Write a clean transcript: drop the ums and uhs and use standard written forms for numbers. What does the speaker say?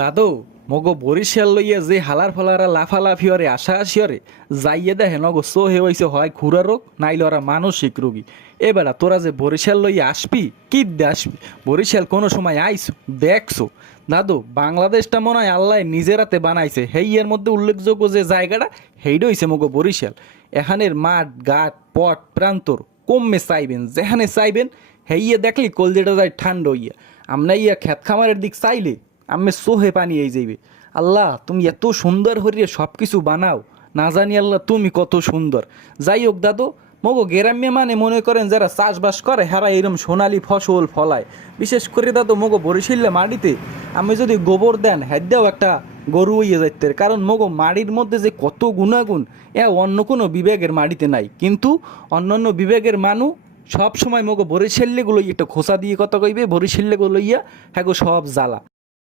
দাদু মগো বরিশাল লইয়া যে হালার ফালারা লাফালাফি হরে আশা আসি হরে যাইয়ে দেখে নগো সো হে হইছে হয় খুরা রোগ নাইলে ওরা মানসিক রোগী। এবেলা তোরা যে বরিশাল লইয়া আসবি কি দে আসবি, বরিশাল কোনো সময় আইসো দেখছো? দাদু বাংলাদেশটা মনে হয় আল্লাহ নিজের হাতে বানাইছে, হেইয়ের মধ্যে উল্লেখযোগ্য যে জায়গাটা হেইটা হইছে মগো বরিশাল। এখানের মাঠ ঘাট পট প্রান্তর কমে চাইবেন যেখানে চাইবেন, হেইয়ে দেখলি কলজেটা যায় ঠান্ডা হইয়া। আমরা ইয়া ক্ষেত খামারের দিক চাইলে আমি সোহে পানি এই যাইবে। আল্লাহ তুমি এত সুন্দর হরিয়ে সব কিছু বানাও, না জানি আল্লাহ তুমি কত সুন্দর। যাই হোক দাদু, মগো গ্রাম্য মানে মনে করেন যারা চাষবাস করে হারা এরম সোনালি ফসল ফলায়। বিশেষ করে দাদু মগো বরিশালে মাটিতে আমি যদি গোবর দেন হ্যাঁ একটা গরু হইয়ে যাইতে, কারণ মগো মাটির মধ্যে যে কত গুণাগুণ অন্য কোনো বিভাগের মাটিতে নাই। কিন্তু অন্যান্য বিভাগের মানুষ সব সময় মগো বরিশাল্যগুলো একটা খোসা দিয়ে কথা কইবে, বরিশাল্যগুলো ইয়া হ্যাঁ গো সব জ্বালা।